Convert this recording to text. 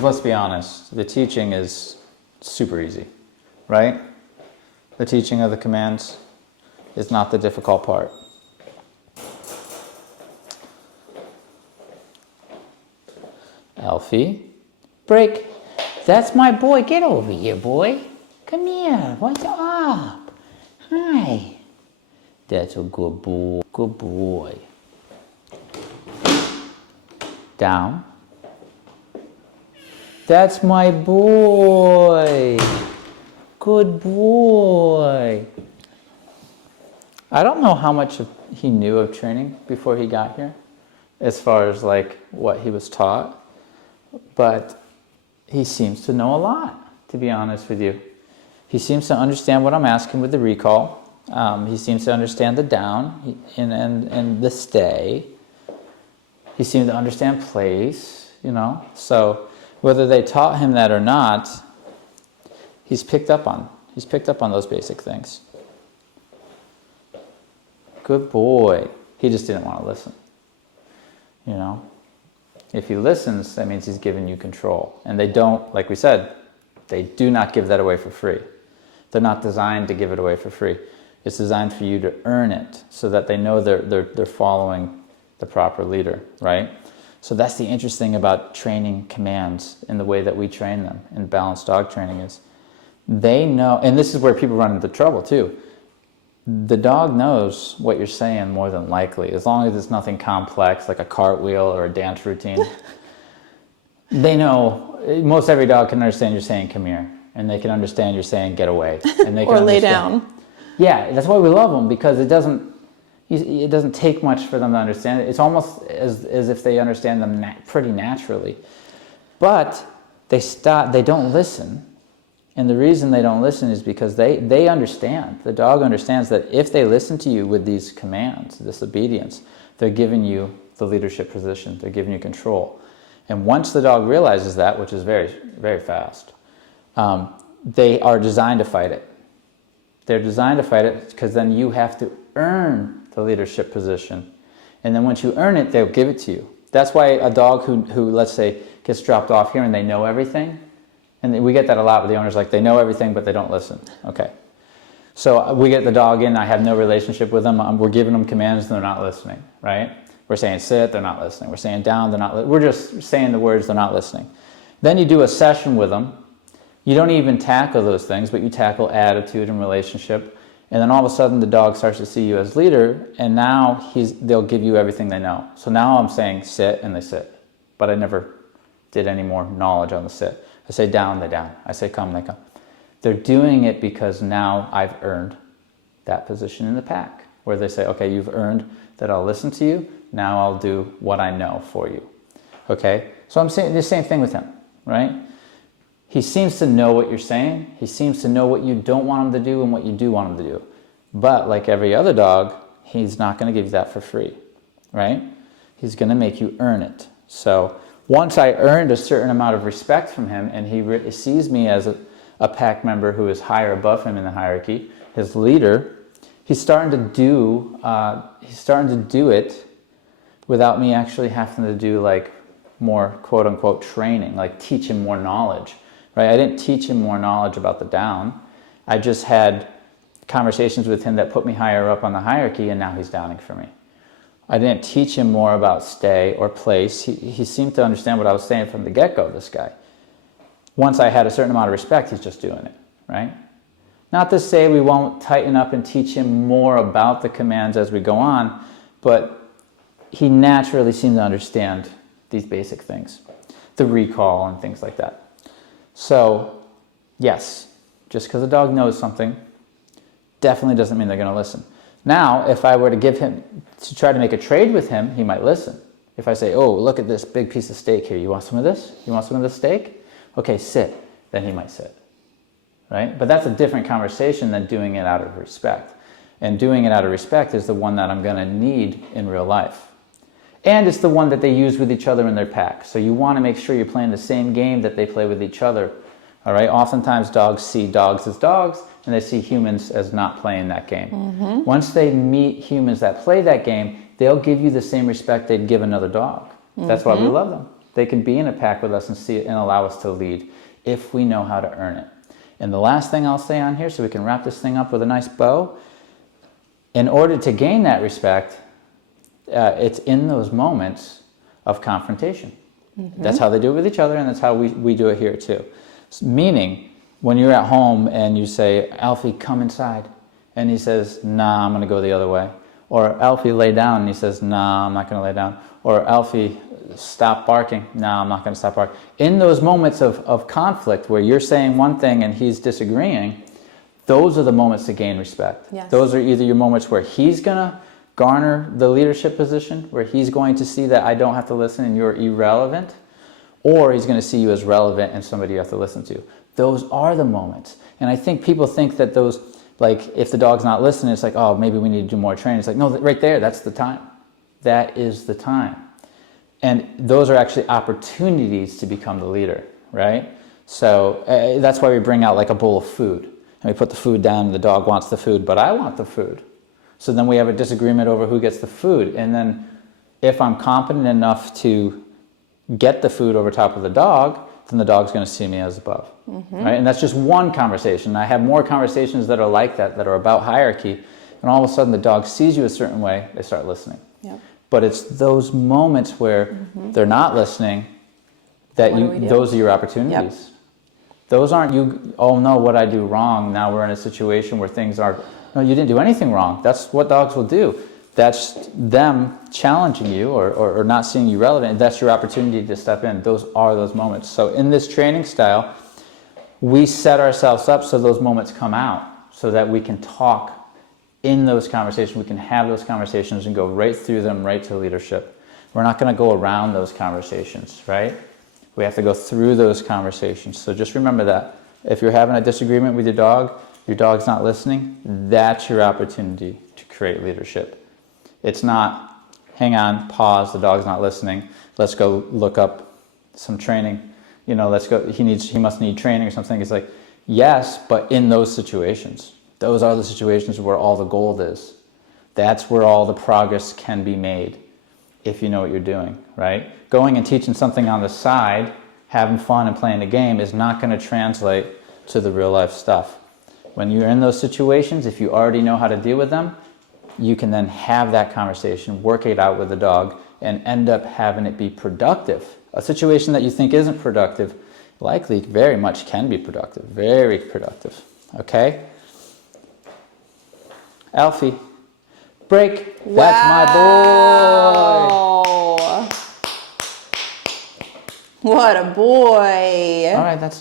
let's be honest, the teaching is super easy, right? The teaching of the commands is not the difficult part. Alfie, break. That's my boy. Get over here, boy. Come here. What's up? Hi. That's a good boy. Good boy. Down. That's my boy. Good boy. I don't know how much he knew of training before he got here, as far as like what he was taught, but he seems to know a lot, to be honest with you. He seems to understand what I'm asking with the recall. He seems to understand the down and the stay. He seems to understand place, you know. So whether they taught him that or not, he's picked up on those basic things. Good boy. He just didn't want to listen. You know, if he listens, that means he's giving you control. And they don't, like we said, they do not give that away for free. They're not designed to give it away for free. It's designed for you to earn it so that they know they're following the proper leader, right? So that's the interesting thing about training commands in the way that we train them in balanced dog training is they know, and this is where people run into trouble too. The dog knows what you're saying more than likely, as long as it's nothing complex like a cartwheel or a dance routine. They know, most every dog can understand you're saying come here, and they can understand you're saying get away, and they can or lay understand. down. Yeah, that's why we love them, because it doesn't take much for them to understand it. It's almost as if they understand them pretty naturally. But they don't listen. And the reason they don't listen is because they understand. The dog understands that if they listen to you with these commands, this obedience, they're giving you the leadership position. They're giving you control. And once the dog realizes that, which is very, very fast, they are designed to fight it. They're designed to fight it because then you have to earn the leadership position. And then once you earn it, they'll give it to you. That's why a dog who let's say, gets dropped off here and they know everything, and we get that a lot with the owners, like they know everything, but they don't listen. Okay. So we get the dog in, I have no relationship with them, we're giving them commands and they're not listening, right? We're saying sit, they're not listening. We're saying down, they're not listening. We're just saying the words, they're not listening. Then you do a session with them. You don't even tackle those things, but you tackle attitude and relationship. And then all of a sudden the dog starts to see you as leader, and now they'll give you everything they know. So now I'm saying sit, and they sit. But I never did any more knowledge on the sit. I say down, they down. I say come, they come. They're doing it because now I've earned that position in the pack, where they say, okay, you've earned that I'll listen to you, now I'll do what I know for you. Okay? So I'm saying the same thing with him, right? He seems to know what you're saying. He seems to know what you don't want him to do and what you do want him to do. But like every other dog, he's not going to give you that for free, right? He's going to make you earn it. So once I earned a certain amount of respect from him, and he sees me as a pack member who is higher above him in the hierarchy, his leader, he's starting to do it without me actually having to do like more quote unquote training, like teach him more knowledge. Right? I didn't teach him more knowledge about the down. I just had conversations with him that put me higher up on the hierarchy, and now he's downing for me. I didn't teach him more about stay or place. He seemed to understand what I was saying from the get-go, this guy. Once I had a certain amount of respect, he's just doing it, right? Not to say we won't tighten up and teach him more about the commands as we go on, but he naturally seemed to understand these basic things, the recall and things like that. So, yes, just because a dog knows something definitely doesn't mean they're going to listen. Now, if I were to give him, to try to make a trade with him, he might listen. If I say, oh, look at this big piece of steak here. You want some of this? You want some of this steak? Okay, sit. Then he might sit, right? But that's a different conversation than doing it out of respect. And doing it out of respect is the one that I'm going to need in real life. And it's the one that they use with each other in their pack. So you want to make sure you're playing the same game that they play with each other. All right? Oftentimes dogs see dogs as dogs, and they see humans as not playing that game. Mm-hmm. Once they meet humans that play that game, they'll give you the same respect they'd give another dog. Mm-hmm. That's why we love them. They can be in a pack with us and see it and allow us to lead if we know how to earn it. And the last thing I'll say on here, so we can wrap this thing up with a nice bow, in order to gain that respect, it's in those moments of confrontation. That's how they do it with each other, and that's how we do it here too. Meaning, when you're at home and you say, Alfie, come inside. And he says, nah, I'm going to go the other way. Or Alfie, lay down. And he says, nah, I'm not going to lay down. Or Alfie, stop barking. Nah, I'm not going to stop barking. In those moments of conflict where you're saying one thing and he's disagreeing, those are the moments to gain respect. Yes. Those are either your moments where he's going to garner the leadership position, where he's going to see that I don't have to listen and you're irrelevant, or he's going to see you as relevant and somebody you have to listen to. Those are the moments. And I think people think that those, like, if the dog's not listening, it's like, oh, maybe we need to do more training. It's like, no, right there, that's the time. That is the time. And those are actually opportunities to become the leader, right? So that's why we bring out like a bowl of food. And we put the food down and the dog wants the food, but I want the food. So then we have a disagreement over who gets the food. And then if I'm competent enough to get the food over top of the dog, then the dog's going to see me as above. Right? And that's just one conversation. I have more conversations that are like that are about hierarchy. And all of a sudden the dog sees you a certain way, they start listening. Yep. But it's those moments where they're not listening that those are your opportunities. Yep. Those aren't you, oh no, what I do wrong, now we're in a situation where things are, no, you didn't do anything wrong. That's what dogs will do. That's them challenging you or not seeing you relevant. That's your opportunity to step in. Those are those moments. So in this training style, we set ourselves up so those moments come out so that we can talk in those conversations. We can have those conversations and go right through them, right to leadership. We're not going to go around those conversations, right? We have to go through those conversations. So just remember that. If you're having a disagreement with your dog's not listening, that's your opportunity to create leadership. It's not, hang on, pause, the dog's not listening, let's go look up some training. You know, let's go, he must need training or something. It's like, yes, but in those situations. Those are the situations where all the gold is. That's where all the progress can be made if you know what you're doing, right? Going and teaching something on the side, having fun and playing a game is not going to translate to the real life stuff. When you're in those situations, if you already know how to deal with them, you can then have that conversation, work it out with the dog, and end up having it be productive. A situation that you think isn't productive likely very much can be productive, very productive, okay? Alfie, break. Wow. That's my boy. What a boy. All right, that's it.